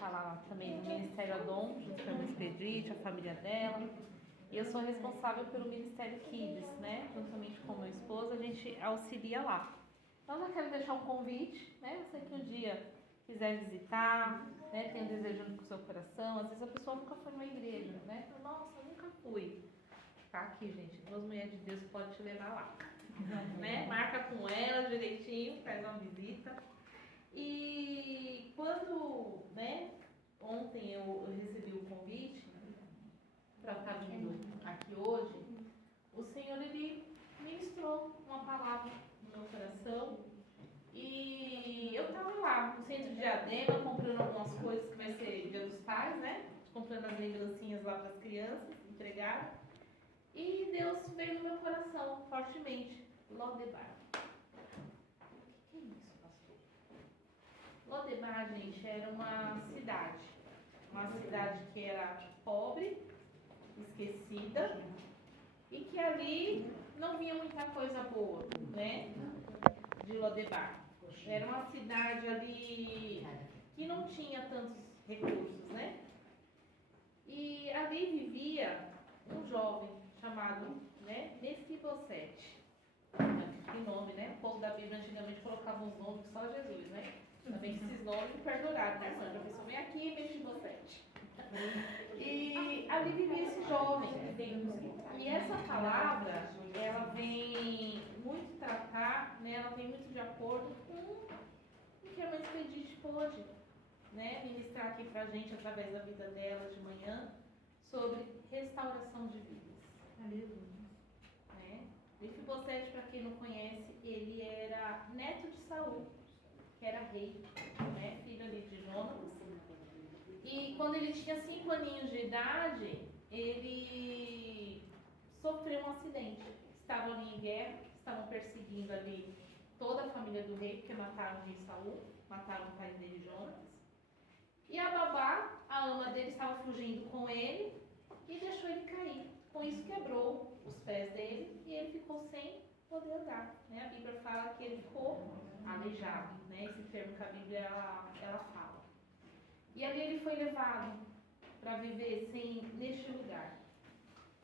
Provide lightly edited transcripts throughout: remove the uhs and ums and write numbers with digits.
está lá também no Ministério Adon, junto com a Miss Pedrite, a família dela. E eu sou responsável pelo Ministério Kids, né? Juntamente com meu esposo, a gente auxilia lá. Então, eu quero deixar um convite, né? Você que um dia quiser visitar, né? Tem um desejo no seu coração. Às vezes a pessoa nunca foi numa igreja, né? Nossa, eu nunca fui. Tá aqui, gente. Duas mulheres de Deus podem te levar lá. Né? Marca com ela direitinho, faz uma visita. E quando, né? Ontem eu recebi o convite para estar vindo aqui hoje, o Senhor, Ele ministrou uma palavra no meu coração e eu estava lá no centro de Diadema comprando algumas coisas que vai ser Dia dos Pais, né? Comprando as lembrancinhas lá para as crianças, entregar. E Deus veio no meu coração fortemente, Lodebar. O que é isso, pastor? Lodebar, gente, era uma cidade que era pobre, esquecida, e que ali não vinha muita coisa boa, né, de Lodebar. Era uma cidade ali que não tinha tantos recursos, né, e ali vivia um jovem chamado, né, Mefibosete. Que nome, né? O povo da Bíblia antigamente colocava uns nomes que só Jesus, né? Também esses nomes perduraram, né? Sandra, a pessoa vem aqui, Mefibosete. E ali vivia esse jovem. E essa palavra, ela vem muito tratar, né? Ela tem muito de acordo com o que a Mãe Expedite pôde, né? Ministrar aqui pra gente, através da vida dela de manhã, sobre restauração de vidas. Aleluia. Né? Mefibosete, para quem não conhece, ele era neto de Saul, que era rei, né? Filho ali de Jonatas. E quando ele tinha 5 aninhos de idade, ele sofreu um acidente. Estavam ali em guerra, estavam perseguindo ali toda a família do rei, porque mataram o rei Saul, mataram o pai dele, Jonatas. E a babá, a ama dele, estava fugindo com ele e deixou ele cair. Com isso quebrou os pés dele e ele ficou sem poder andar. Né? A Bíblia fala que ele ficou aleijado. Né? Esse termo que a Bíblia ela fala. E ali ele foi levado para viver neste lugar.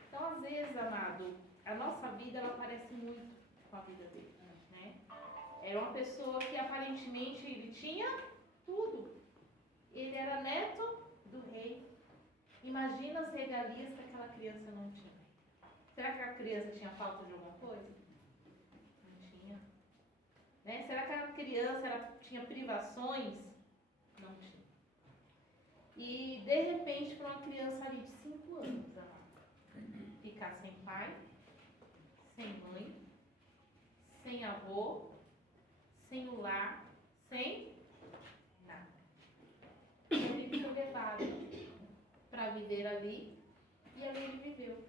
Então, às vezes, amado, a nossa vida ela parece muito com a vida dele. Né? Era uma pessoa que aparentemente ele tinha tudo. Ele era neto do rei. Imagina as regalias que aquela criança não tinha. Será que a criança tinha falta de alguma coisa? Não tinha. Né? Será que a criança tinha privações? Não tinha. E, de repente, para uma criança ali de 5 anos, ficar sem pai, sem mãe, sem avô, sem o lar, sem nada. Ele foi levado para viver ali e ali ele viveu,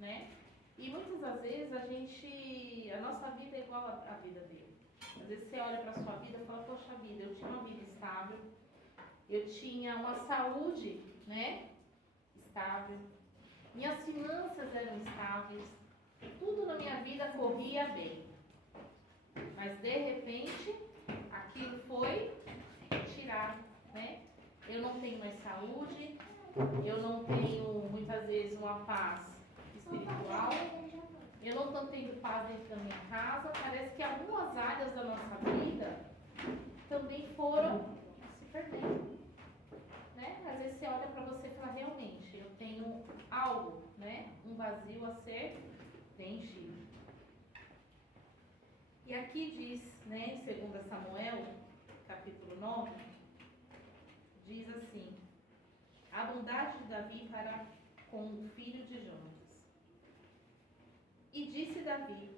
né? E muitas das vezes a nossa vida é igual à vida dele. Às vezes você olha para a sua vida e fala, poxa vida, eu tinha uma vida estável, eu tinha uma saúde, né, estável, minhas finanças eram estáveis, tudo na minha vida corria bem. Mas de repente, aquilo foi tirado, né? Eu não tenho mais saúde, eu não tenho muitas vezes uma paz espiritual, eu não estou tendo paz dentro da minha casa. Parece que algumas áreas da nossa vida também foram se perdendo, né? Às vezes você olha para você e fala, realmente, eu tenho algo, né? Um vazio a ser preenchido. E aqui diz, né, em 2 Samuel, capítulo 9, diz assim, a bondade de Davi para com o filho de Jonatas. E disse Davi,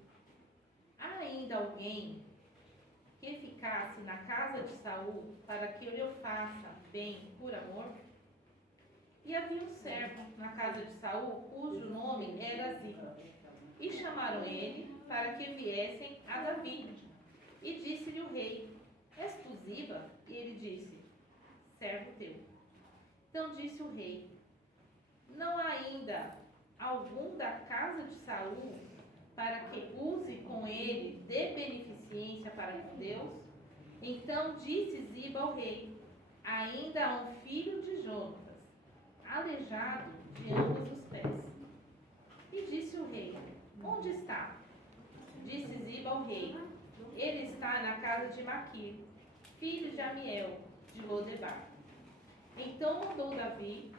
há ainda alguém que ficasse na casa de Saul para que eu lhe faça bem por amor? E havia um servo na casa de Saul, cujo nome era Ziba. E chamaram ele para que viessem a Davi. E disse-lhe o rei, és tu Ziba? E ele disse, servo teu. Então disse o rei, não há ainda algum da casa de Saul para que use com ele de beneficência para com Deus? Então disse Ziba ao rei, ainda há um filho aleijado de ambos os pés. E disse o rei: onde está? Disse Ziba ao rei: ele está na casa de Maquir, filho de Amiel, de Lodebar. Então mandou Davi,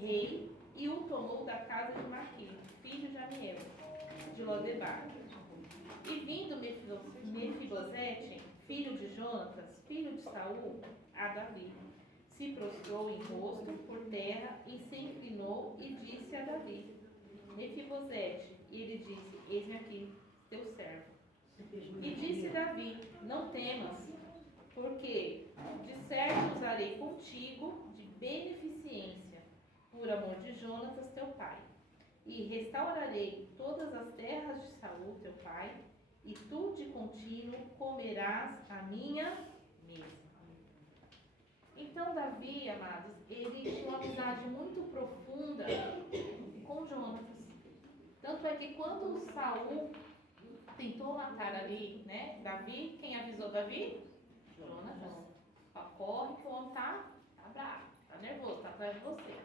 rei, e o tomou da casa de Maquir, filho de Amiel, de Lodebar. E vindo Mefibosete, filho de Jonatas, filho de Saul, a Davi, se prostrou em rosto por terra e se inclinou e disse a Davi: Mefibosete. E ele disse: eis-me aqui, teu servo. E disse Davi: não temas, porque de certo usarei contigo de beneficência, por amor de Jonatas teu pai. E restaurarei todas as terras de Saul teu pai, e tu de contínuo comerás a minha mesa. Então Davi, amados, ele tinha uma amizade muito profunda com Jonatas. Tanto é que quando Saul tentou matar ali, né, Davi, quem avisou Davi? Jonatas. Corre que o homem tá bravo, tá nervoso, tá atrás de você.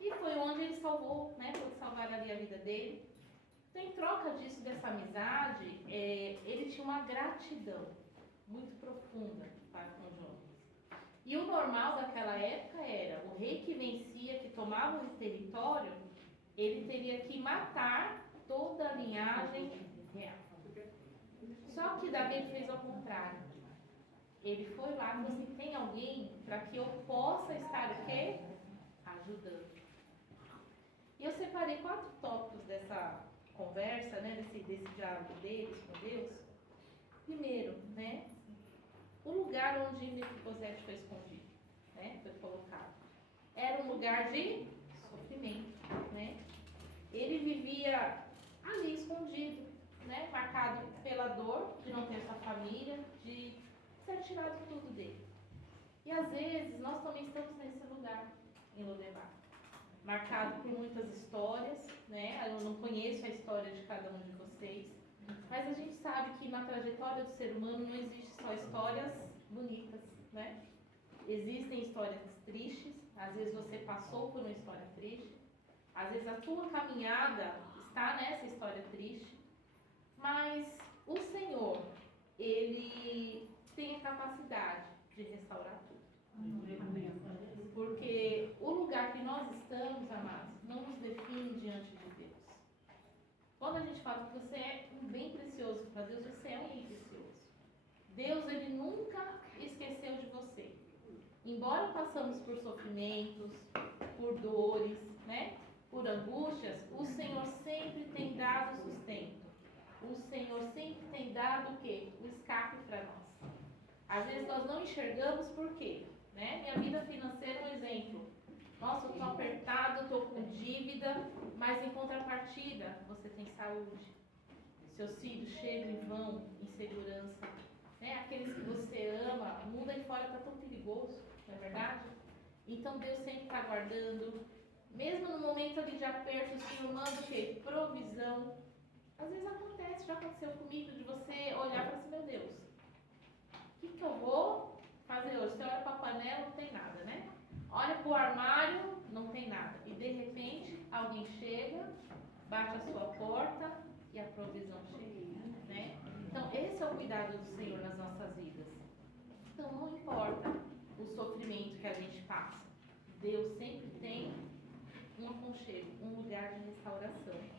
E foi onde ele salvou, né, foi salvar ali a vida dele. Então, em troca disso, dessa amizade, ele tinha uma gratidão muito profunda para com Jonatas. E o normal daquela época era, o rei que vencia, que tomava o território, ele teria que matar toda a linhagem real. Só que Davi fez ao contrário. Ele foi lá e falou assim: tem alguém para que eu possa estar o quê? Ajudando. E eu separei 4 tópicos dessa conversa, né, desse diálogo deles com Deus. Primeiro, né, o lugar onde Mefibosete foi escondido, né, foi colocado. Era um lugar de sofrimento, né? Ele vivia ali escondido, né, marcado pela dor de não ter sua família, de ser tirado tudo dele. E às vezes nós também estamos nesse lugar em Lodebar, marcado por muitas histórias, né? Eu não conheço a história de cada um de vocês, mas a gente sabe que na trajetória do ser humano não existe só histórias bonitas, né? Existem histórias tristes, às vezes você passou por uma história triste, às vezes a tua caminhada está nessa história triste, mas o Senhor, Ele tem a capacidade de restaurar tudo. Porque o lugar que nós estamos, amados, não nos define diante de Deus. Quando a gente fala que você é um bem precioso para Deus, você é um bem precioso. Deus, Ele nunca esqueceu de você. Embora passamos por sofrimentos, por dores, né, por angústias, o Senhor sempre tem dado sustento. O Senhor sempre tem dado o quê? O escape para nós. Às vezes nós não enxergamos por quê, né? Minha vida financeira é um exemplo. Nossa, eu estou apertado, estou com dívida, mas em contrapartida, você tem saúde. Seus filhos chegam e vão em segurança. Né? Aqueles que você ama, o mundo aí fora está tão perigoso, não é verdade? Então Deus sempre está guardando. Mesmo no momento ali de aperto, o Senhor manda o quê? Provisão. Às vezes acontece, já aconteceu comigo, de você olhar para assim: meu Deus, o que eu vou fazer hoje? Você olha para a panela, não tem nada, né? Olha para o armário, não tem nada. E de repente, alguém chega, bate a sua porta e a provisão chega, né? Então, esse é o cuidado do Senhor nas nossas vidas. Então, não importa o sofrimento que a gente passa, Deus sempre tem um aconchego, um lugar de restauração.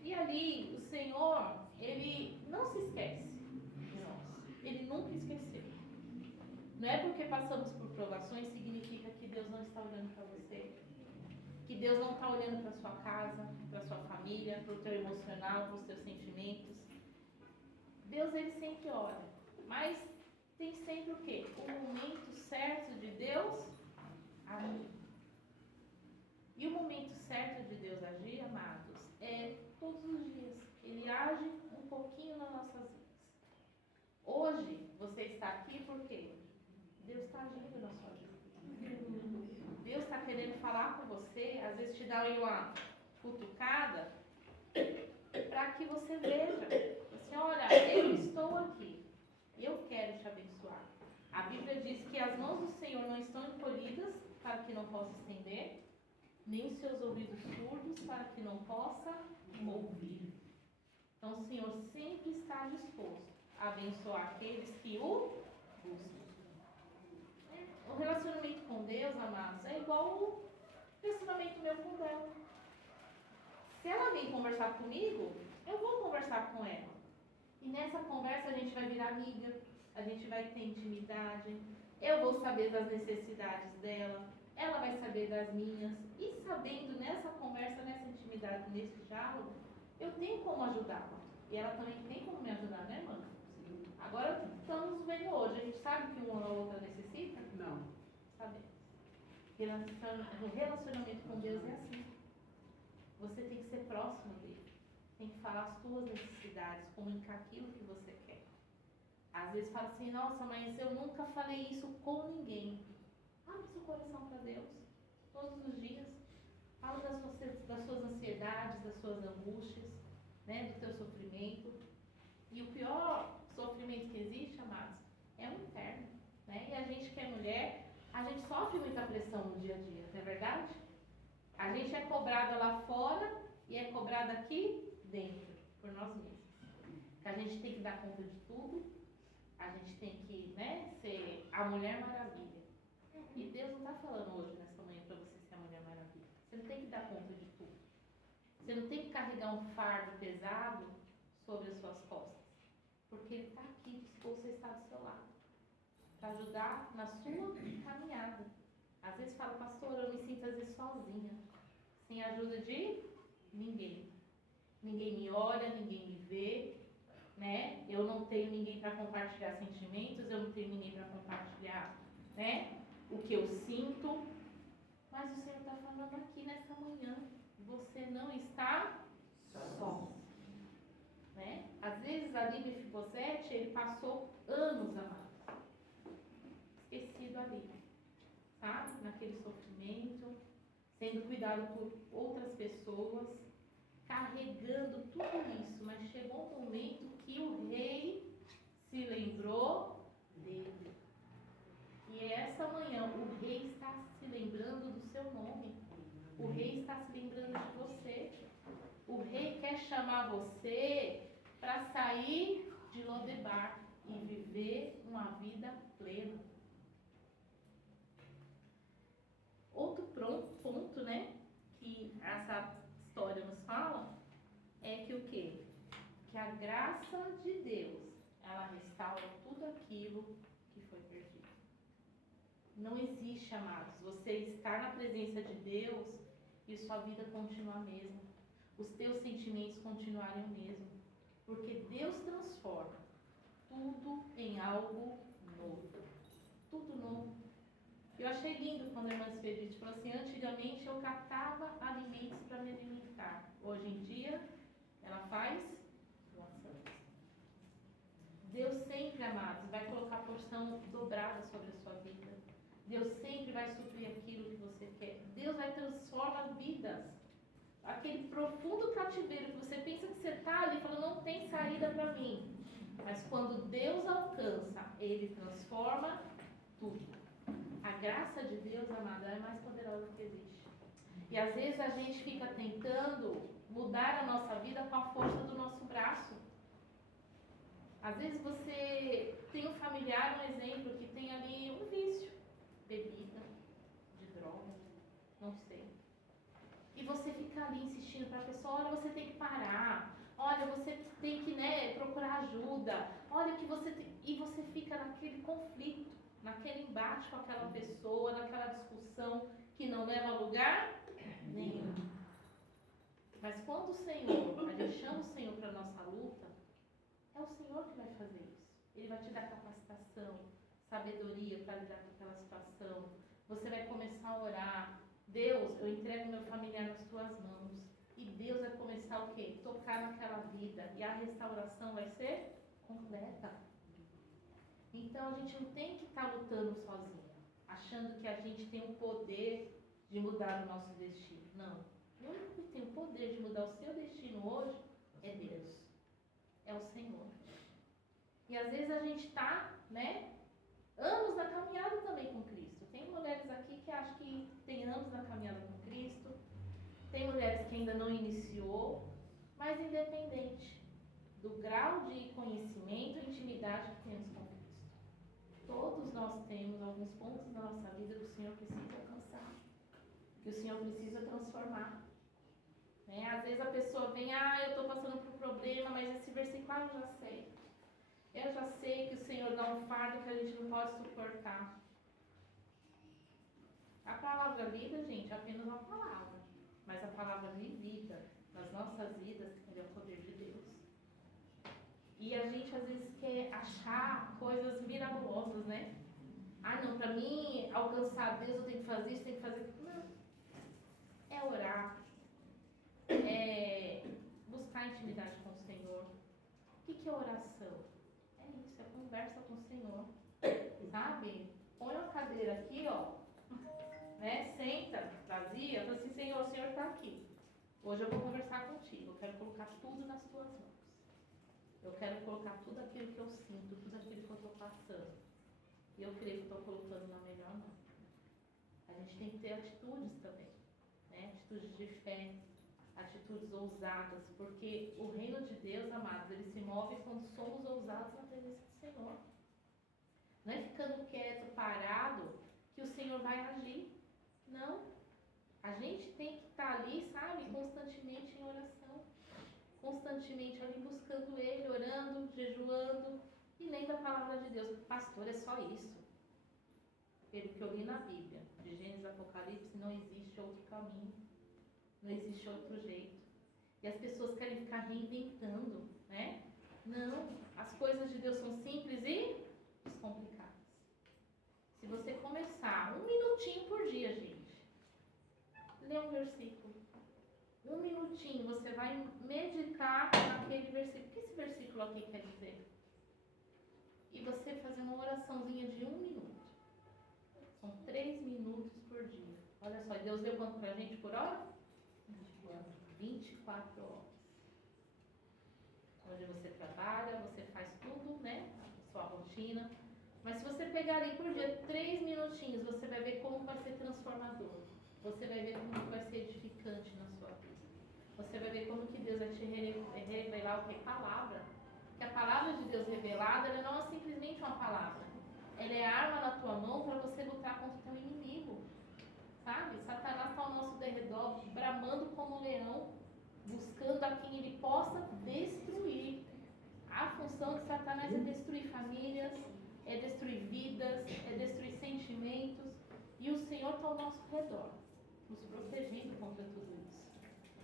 E ali, o Senhor, Ele não se esquece de nós. Ele nunca esqueceu. Não é porque passamos por provações significa que Deus não está olhando para você. Que Deus não está olhando para sua casa, para sua família, para o teu emocional, para os teus sentimentos. Deus, Ele sempre olha. Mas tem sempre o quê? O momento certo de Deus agir. E o momento certo de Deus agir, amados, é todos os dias. Ele age um pouquinho nas nossas vidas. Hoje, você está aqui por quê? Deus está agindo na sua vida. Deus está querendo falar com você, às vezes te dá aí uma cutucada, para que você veja. Assim, olha, eu estou aqui. Eu quero te abençoar. A Bíblia diz que as mãos do Senhor não estão encolhidas para que não possa estender, nem os seus ouvidos surdos para que não possa ouvir. Então o Senhor sempre está disposto a abençoar aqueles que o buscam. O relacionamento com Deus, amados, é igual o relacionamento meu com ela. Se ela vem conversar comigo, eu vou conversar com ela. E nessa conversa a gente vai virar amiga, a gente vai ter intimidade, eu vou saber das necessidades dela, ela vai saber das minhas. E sabendo nessa conversa, nessa intimidade, nesse diálogo, eu tenho como ajudá-la. E ela também tem como me ajudar, né, irmã? Sim. Agora estamos vendo hoje, a gente sabe que uma ou outra necessita? Não. Sabemos. O relacionamento com Deus é assim. Você tem que ser próximo dele. Tem que falar as suas necessidades, comunicar aquilo que você quer. Às vezes fala assim, nossa, mas eu nunca falei isso com ninguém. Abre seu coração para Deus, todos os dias. Fala das suas ansiedades, das suas angústias, né, do teu sofrimento. E o pior sofrimento que existe, amados, é o interno. Né? E a gente que é mulher, a gente sofre muita pressão no dia a dia, não é verdade? A gente é cobrada lá fora e é cobrada aqui dentro, por nós mesmos. A gente tem que dar conta de tudo, a gente tem que, né, ser a Mulher Maravilha. E Deus não está falando hoje, nessa manhã, para você ser a Mulher Maravilha. Você não tem que dar conta de tudo. Você não tem que carregar um fardo pesado sobre as suas costas. Porque Ele está aqui, disposto a estar do seu lado. Para ajudar na sua caminhada. Às vezes fala, pastor, eu me sinto às vezes sozinha. Sem a ajuda de ninguém. Ninguém me olha, ninguém me vê. Né? Eu não tenho ninguém para compartilhar sentimentos, eu não tenho ninguém para compartilhar, né, o que eu sinto. Mas o Senhor está falando aqui nessa manhã, você não está só. Né? Às vezes ali Mefibosete, ele passou anos, amados, esquecido ali, sabe? Naquele sofrimento, sendo cuidado por outras pessoas, carregando tudo isso, mas chegou um momento que o rei se lembrou dele. E essa manhã o rei está se lembrando do seu nome. O rei está se lembrando de você. O rei quer chamar você para sair de Lodebar e viver uma vida plena. Outro ponto, né, que essa história nos fala é que o quê? Que a graça de Deus, ela restaura tudo aquilo que foi perdido. Não existe, amados, você estar na presença de Deus e sua vida continuar a mesma. Os teus sentimentos continuarem o mesmo. Porque Deus transforma tudo em algo novo. Tudo novo. Eu achei lindo quando a irmã Expedite falou assim, antigamente eu catava alimentos para me alimentar. Hoje em dia, ela faz doações. Deus sempre, amados, vai colocar porção dobrada sobre a sua vida. Deus sempre vai suprir aquilo que você quer. Deus vai transformar vidas. Aquele profundo cativeiro que você pensa que você está ali, falando, não tem saída para mim. Mas quando Deus alcança, Ele transforma tudo. A graça de Deus, amada, é mais poderosa que existe. E às vezes a gente fica tentando mudar a nossa vida com a força do nosso braço. Às vezes você tem um familiar, um exemplo, que tem ali um vício. Bebida, de droga, não sei. E você fica ali insistindo para a pessoa, olha, você tem que parar. Olha, você tem que, né, procurar ajuda. Olha que você tem... E você fica naquele conflito, naquele embate com aquela pessoa, naquela discussão que não leva a lugar nenhum. Mas quando o Senhor, a gente chama o Senhor para a nossa luta, é o Senhor que vai fazer isso. Ele vai te dar capacitação, sabedoria para lidar com aquela situação. Você vai começar a orar. Deus, eu entrego meu familiar nas tuas mãos. E Deus vai começar o quê? Tocar naquela vida. E a restauração vai ser completa. Então a gente não tem que estar lutando sozinho, achando que a gente tem o poder de mudar o nosso destino. Não. O único que tem o poder de mudar o seu destino hoje é Deus. É o Senhor. E às vezes a gente está, né, anos na caminhada também com Cristo. Tem mulheres aqui que acham que ainda não iniciou, mas independente do grau de conhecimento e intimidade que temos com Cristo. Todos nós temos alguns pontos da nossa vida que o Senhor precisa alcançar, que o Senhor precisa transformar. Né? Às vezes a pessoa vem, eu estou passando por um problema, mas esse versículo eu já sei. Eu já sei que o Senhor dá um fardo que a gente não pode suportar. A palavra lida, gente, é apenas uma palavra. Mas a palavra vivida nas nossas vidas, ele é o poder de Deus. E a gente às vezes quer achar coisas mirabolosas, né? Não, pra mim alcançar Deus eu tenho que fazer isso, tenho que fazer aquilo. Não. É orar. É buscar intimidade com o Senhor. O que é oração? É isso, é conversa com o Senhor. Sabe? Põe a cadeira aqui, ó. Né? Senta, vazia, fala assim, Senhor, o Senhor está aqui. Hoje eu vou conversar contigo, eu quero colocar tudo nas tuas mãos. Eu quero colocar tudo aquilo que eu sinto, tudo aquilo que eu estou passando. E eu creio que estou colocando na melhor mão. A gente tem que ter atitudes também, né? Atitudes de fé, atitudes ousadas, porque o reino de Deus, amados, ele se move quando somos ousados na presença do Senhor. Não é ficando quieto, parado, que o Senhor vai agir. Não. A gente tem que estar ali, sabe, constantemente em oração. Constantemente ali buscando Ele, orando, jejuando e lendo a palavra de Deus. Pastor, é só isso. Pelo que eu li na Bíblia, de Gênesis a Apocalipse, não existe outro caminho. Não existe outro jeito. E as pessoas querem ficar reinventando, né? Não. As coisas de Deus são simples e descomplicadas. Se você começar 1 minutinho por dia, gente, lê um versículo. 1 minutinho, você vai meditar naquele versículo. O que esse versículo aqui quer dizer? E você fazer uma oraçãozinha de 1 minuto. São 3 minutos por dia. Olha só, Deus deu quanto pra gente por hora? 24 horas. Onde você trabalha, você faz tudo, né? A sua rotina. Mas se você pegar ali por dia 3 minutinhos, você vai ver como vai ser transformador. Você vai ver como vai ser edificante na sua vida. Você vai ver como que Deus vai te revelar o que é palavra. Que a palavra de Deus revelada, ela não é simplesmente uma palavra. Ela é arma na tua mão para você lutar contra o teu inimigo. Sabe? Satanás está ao nosso derredor, bramando como um leão, buscando a quem ele possa destruir. A função de Satanás é destruir famílias, é destruir vidas, é destruir sentimentos. E o Senhor está ao nosso redor, nos protegendo contra tudo isso.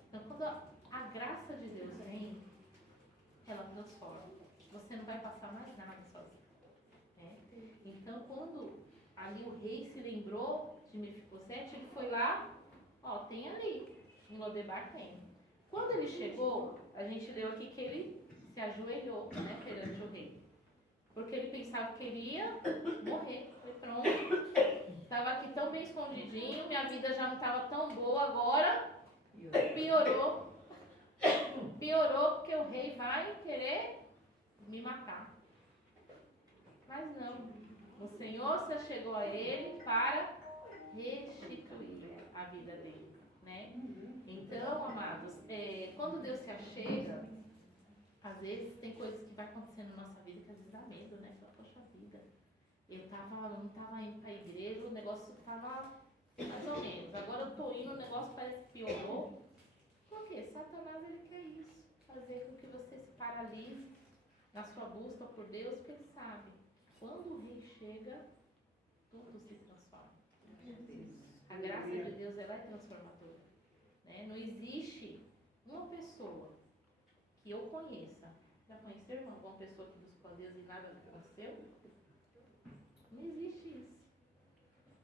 Então, quando a graça de Deus vem, ela transforma. Você não vai passar mais nada sozinho. Né? Então, quando ali o rei se lembrou de Mefibosete, ele foi lá, tem ali, em Lodebar tem. Quando ele chegou, a gente leu aqui que ele se ajoelhou, né, perante o rei. Porque ele pensava que ele ia morrer. Foi pronto. Estava aqui tão bem escondidinho, minha vida já não estava tão boa, agora piorou. Piorou porque o rei vai querer me matar. Mas não. O Senhor se chegou a ele para restituir a vida dele. Né? Então, amados, quando Deus se achega, às vezes tem coisas que vai acontecendo na nossa vida que às vezes dá medo, né? Fala, poxa vida, eu não estava indo para a igreja, o negócio estava mais ou menos. Agora eu estou indo, o negócio parece que piorou. Por quê? Satanás, ele quer isso. Fazer com que você se paralise na sua busca por Deus, porque ele sabe, quando o rei chega, tudo se transforma. A graça de Deus, ela é transformadora. Né? Não existe uma pessoa que eu conheça. Já conheceu uma pessoa que buscou a Deus e nada aconteceu? Não existe isso.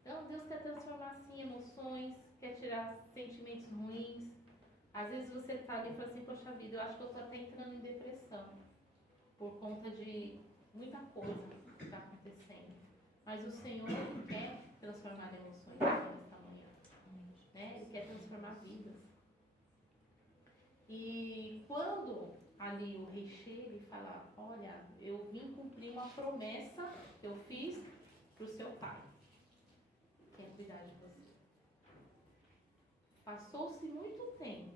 Então, Deus quer transformar, sim, emoções, quer tirar sentimentos ruins. Às vezes você está ali e fala assim, poxa vida, eu acho que eu estou até entrando em depressão por conta de muita coisa que está acontecendo. Mas o Senhor quer transformar emoções nesta manhã. Né? Ele quer transformar vidas. E quando ali o rei chega e fala, olha, eu vim cumprir uma promessa que eu fiz para o seu pai, que é cuidar de você. Passou-se muito tempo,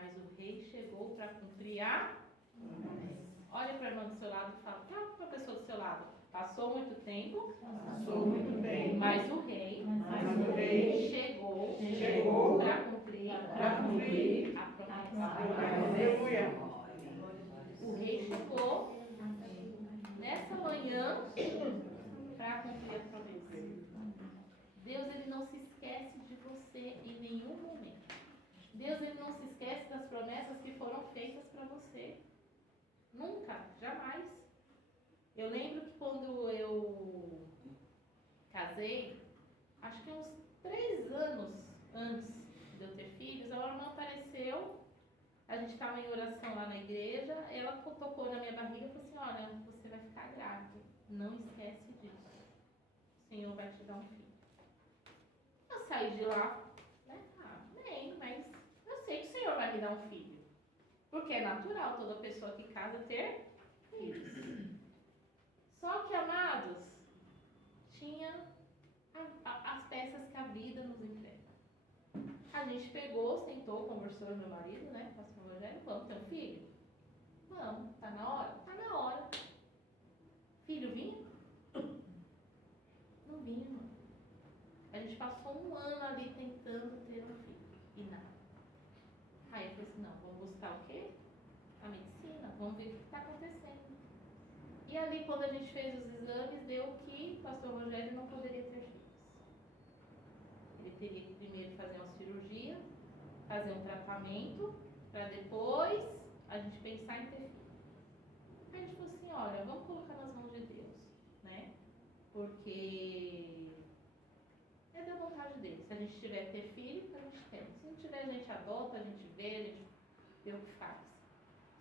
mas o rei chegou para cumprir a promessa. Olha para a irmã do seu lado e fala para a pessoa do seu lado. Passou muito tempo, mas o rei chegou para cumprir a promessa. O rei chegou nessa manhã para cumprir a promessa. Deus, ele não se esquece de você em nenhum momento. Deus, ele não se esquece das promessas que foram feitas para você. Nunca, jamais. Eu lembro que quando eu casei, acho que uns 3 anos antes de eu ter filhos, a irmã apareceu, a gente estava em oração lá na igreja, ela tocou na minha barriga e falou assim, olha, você vai ficar grávida, não esquece disso, o Senhor vai te dar um filho. Eu saí de lá, né, bem, mas eu sei que o Senhor vai me dar um filho, porque é natural toda pessoa que casa ter filhos. Só que, amados, tinha as peças que a vida nos entrega. A gente pegou, sentou, conversou com meu marido, né, pastor Rogério, vamos ter um filho? Vamos, tá na hora? Tá na hora. Filho vinha? Não vinha, irmão. A gente passou 1 ano ali tentando ter um filho, e nada. Aí eu falei assim, não, vamos buscar o quê? A medicina, vamos ver o que está acontecendo. E ali, quando a gente fez os exames, deu que o pastor Rogério não poderia ter filhos. Ele teria que primeiro fazer uma cirurgia, fazer um tratamento, para depois a gente pensar em ter filho. Aí a gente falou assim, olha, vamos colocar nas mãos de Deus, né? Porque é da vontade dele. Se a gente tiver que ter filho, a gente tem. Se não tiver, a gente adota, a gente vê, a gente vê o que faz.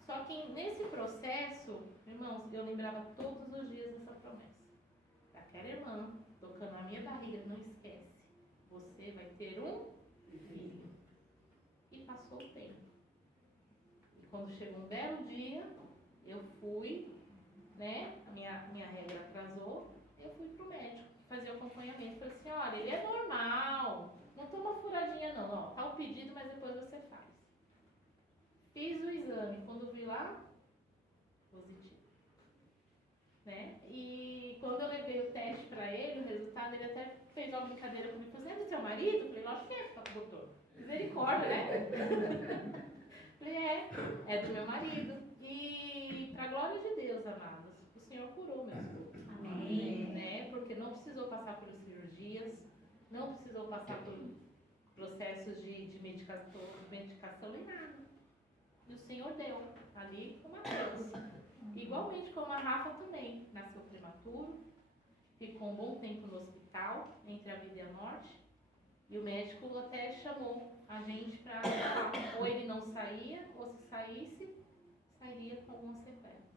Só que nesse processo, irmãos, eu lembrava todos os dias dessa promessa. Daquela irmã, tocando na minha barriga, não esquece. Você vai ter um filho. E passou o tempo. E quando chegou um belo dia, eu fui, né? A minha regra atrasou, eu fui pro médico fazer o acompanhamento. Falei assim, olha, ele é normal. Não toma furadinha não, ó. Tá o pedido, mas depois você faz. Fiz o exame, quando vi lá, positivo. Né? E quando eu levei o teste para ele, o resultado, ele até fez uma brincadeira comigo. Falei, é do seu marido? Eu falei, lógico que é, doutor. Misericórdia, né? Falei, é do meu marido. E para a glória de Deus, amados, o Senhor curou meu esposo. Amém. Né? Porque não precisou passar por cirurgias, não precisou passar por processos de medicação nem nada. E o Senhor deu ali com Mateus. Igualmente como a Rafa também, nasceu prematuro, ficou um bom tempo no hospital, entre a vida e a morte, e o médico até chamou a gente para ou ele não saía, ou se saísse, sairia com algumas sequelas.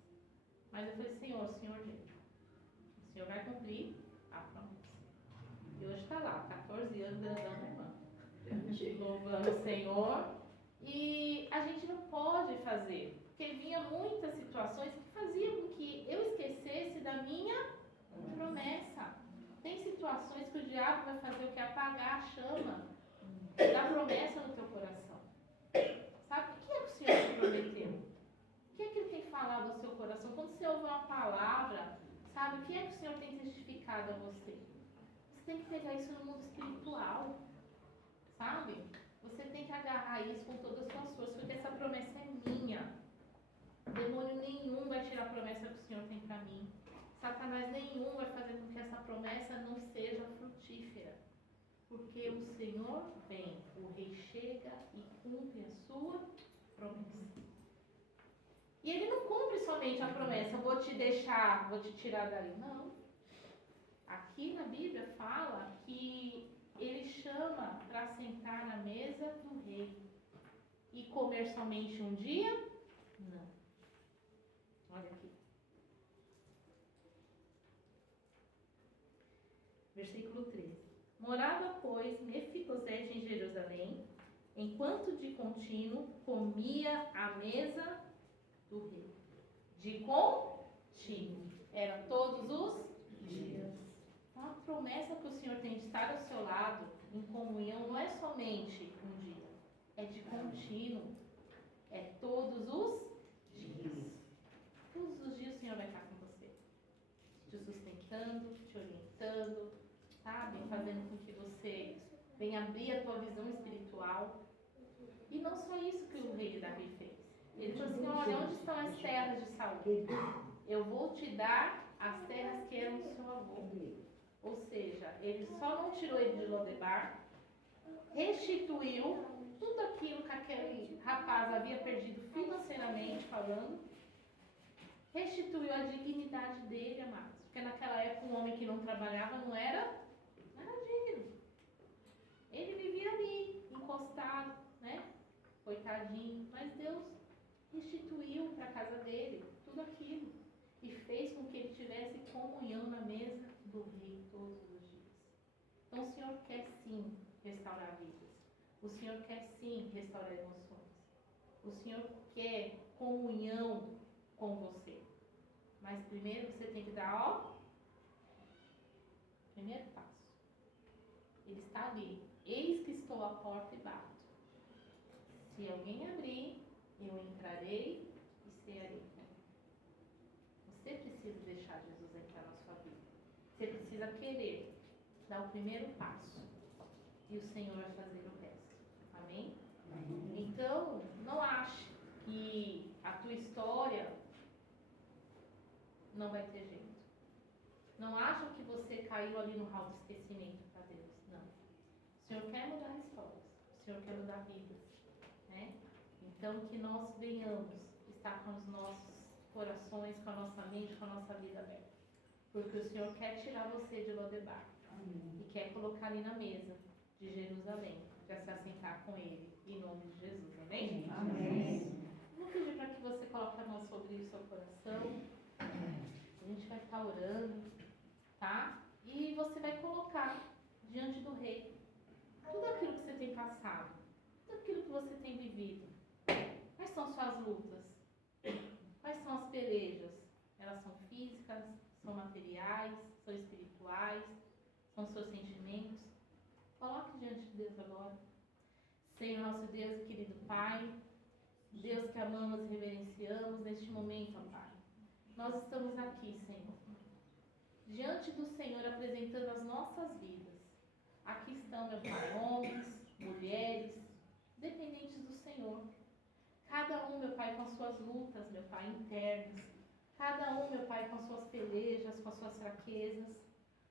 Mas eu falei, Senhor, o Senhor deu. O Senhor vai cumprir a promessa. E hoje está lá, 14 anos da irmã. Louvando o Senhor. E a gente não pode fazer, porque vinha muitas situações que faziam com que eu esquecesse da minha promessa. Tem situações que o diabo vai fazer o que? Apagar a chama da promessa no teu coração. Sabe, o que é que o Senhor te prometeu? O que é que Ele tem falado ao seu coração? Quando você ouve uma palavra, sabe, o que é que o Senhor tem testificado a você? Você tem que pegar isso no mundo espiritual, sabe? Você tem que agarrar isso com todas as suas forças, porque essa promessa é minha. Demônio nenhum vai tirar a promessa que o Senhor tem para mim. Satanás nenhum vai fazer com que essa promessa não seja frutífera. Porque o Senhor vem, o Rei chega e cumpre a sua promessa. E Ele não cumpre somente a promessa, vou te deixar, vou te tirar dali. Não. Aqui na Bíblia fala que Ele chama para sentar na mesa do rei. E comer somente um dia? Não. Olha aqui. Versículo 13. Morava, pois, Mefibosete em Jerusalém, enquanto de contínuo comia à mesa do rei. De contínuo. Era todos os dias. Então, a promessa que o Senhor tem de estar ao seu lado, em comunhão, não é somente um dia. É de contínuo. É todos os dias. Todos os dias o Senhor vai estar com você, te sustentando, te orientando, sabe? Fazendo com que você venha abrir a tua visão espiritual. E não só isso que o rei Davi fez. Ele falou assim, olha, onde estão as terras de Saul? Eu vou te dar as terras que eram do seu avô. Ou seja, ele só não tirou ele de Lodebar, restituiu tudo aquilo que aquele rapaz havia perdido financeiramente falando, restituiu a dignidade dele, amados. Porque naquela época um homem que não trabalhava não era digno. Ele vivia ali, encostado, né? Coitadinho. Mas Deus restituiu para a casa dele tudo aquilo. E fez com que ele tivesse comunhão na mesa do rei todos os dias. Então o Senhor quer sim restaurar vidas. O Senhor quer sim restaurar emoções. O Senhor quer comunhão com você. Mas primeiro você tem que dar, primeiro passo. Ele está ali. Eis que estou à porta e bato. Se alguém abrir, eu entrarei e cearei. Você precisa deixar Jesus entrar na sua vida. Você precisa querer dar o primeiro passo. E o Senhor vai fazer o resto. Amém? Então, não ache que a tua história não vai ter jeito. Não acha que você caiu ali no hall do esquecimento para Deus. Não. O Senhor quer mudar histórias. O Senhor quer mudar vidas. Né? Então, que nós venhamos estar com os nossos corações, com a nossa mente, com a nossa vida aberta. Porque o Senhor quer tirar você de Lodebar. E quer colocar ali na mesa de Jerusalém, para se assentar com Ele, em nome de Jesus. Amém? Amém. Vou pedir para que você coloque a mão sobre o seu coração. A gente vai estar orando, tá? E você vai colocar diante do Rei tudo aquilo que você tem passado, tudo aquilo que você tem vivido. Quais são suas lutas? Quais são as pelejas? Elas são físicas, são materiais, são espirituais, são seus sentimentos? Coloque diante de Deus agora. Senhor, nosso Deus, querido Pai, Deus que amamos e reverenciamos neste momento, ó Pai. Nós estamos aqui, Senhor, diante do Senhor, apresentando as nossas vidas. Aqui estão, meu Pai, homens, mulheres, dependentes do Senhor. Cada um, meu Pai, com as suas lutas, meu Pai, internas. Cada um, meu Pai, com as suas pelejas, com as suas fraquezas.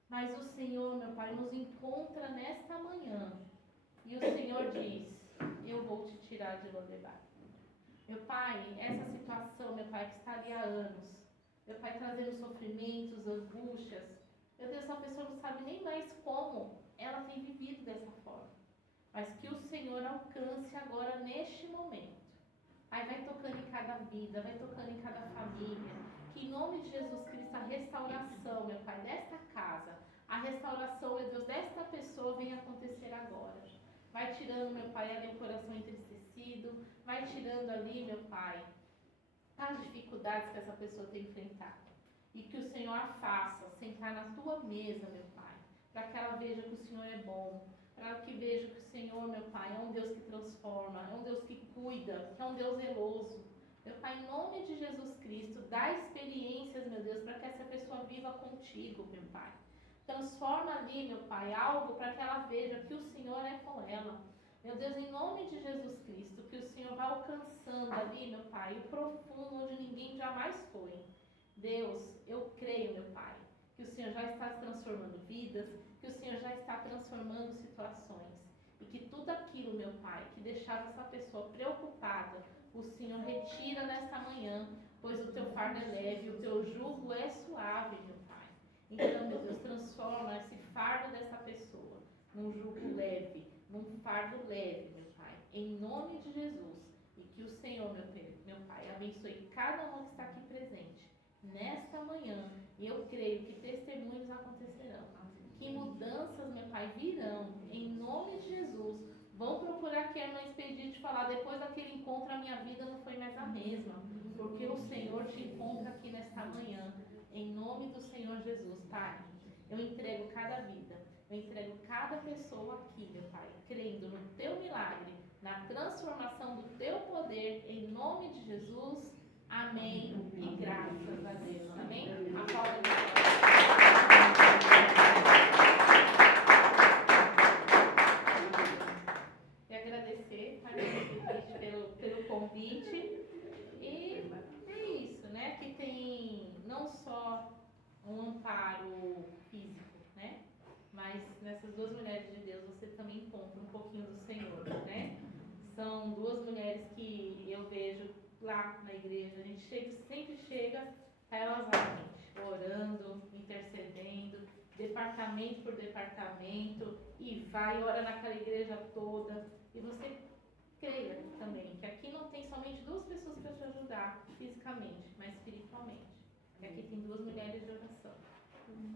Mas o Senhor, meu Pai, nos encontra nesta manhã. E o Senhor diz, eu vou te tirar de Lodebar. Meu Pai, essa situação, meu Pai, que está ali há anos. Meu Pai, trazendo sofrimentos, angústias. Meu Deus, essa pessoa não sabe nem mais como ela tem vivido dessa forma. Mas que o Senhor alcance agora, neste momento. Pai, vai tocando em cada vida, vai tocando em cada família. Que em nome de Jesus Cristo, a restauração, meu Pai, desta casa, a restauração, meu Deus, desta pessoa venha acontecer agora. Vai tirando, meu Pai, ali o coração entristecido, vai tirando ali, meu Pai, as dificuldades que essa pessoa tem enfrentado. E que o Senhor a faça sentar na tua mesa, meu Pai, para que ela veja que o Senhor é bom, para que veja que o Senhor, meu Pai, é um Deus que transforma, é um Deus que cuida, que é um Deus zeloso. Meu Pai, em nome de Jesus Cristo, dá experiências, meu Deus, para que essa pessoa viva contigo, meu Pai. Transforma ali, meu Pai, algo para que ela veja que o Senhor é com ela. Meu Deus, em nome de Jesus Cristo, que o Senhor vá alcançando ali, meu Pai, o profundo onde ninguém jamais foi. Deus, eu creio, meu Pai, que o Senhor já está transformando vidas, que o Senhor já está transformando situações. E que tudo aquilo, meu Pai, que deixava essa pessoa preocupada, o Senhor retira nesta manhã, pois o teu fardo é leve, o teu jugo é suave, meu Pai. Então, meu Deus, transforma esse fardo dessa pessoa num jugo leve, num fardo leve, meu Pai, em nome de Jesus. E que o Senhor, meu Pai, abençoe cada um que está aqui presente nesta manhã. E eu creio que testemunhos acontecerão, que mudanças, meu Pai, virão, em nome de Jesus. Vão procurar que a irmã Expedite falar, depois daquele encontro a minha vida não foi mais a mesma, porque o Senhor te encontra aqui nesta manhã, em nome do Senhor Jesus, Pai. Eu entrego cada vida, eu entrego cada pessoa aqui, meu Pai, crendo no teu milagre, na transformação do teu poder, em nome de Jesus. Amém. E graças a Deus. Amém? Aplauda. E agradecer, pelo convite. E é isso, né? Que tem não só um amparo físico, né? Mas nessas duas mulheres de Deus você também encontra um pouquinho do Senhor, né? São duas mulheres que eu vejo lá na igreja, a gente sempre chega a elas lá, gente, orando, intercedendo, departamento por departamento, e vai, ora naquela igreja toda, e você creia também que aqui não tem somente duas pessoas para te ajudar fisicamente, mas espiritualmente. E aqui tem duas mulheres de oração.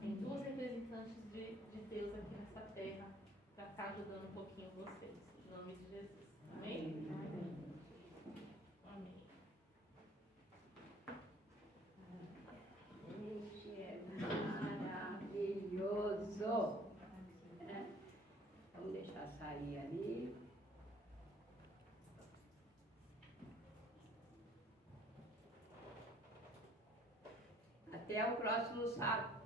Tem duas representantes de Deus aqui nessa terra para estar ajudando um pouquinho vocês. Em nome de Jesus. Amém? Amém. Amém. Este é maravilhoso. Vamos deixar sair ali. Até o próximo sábado.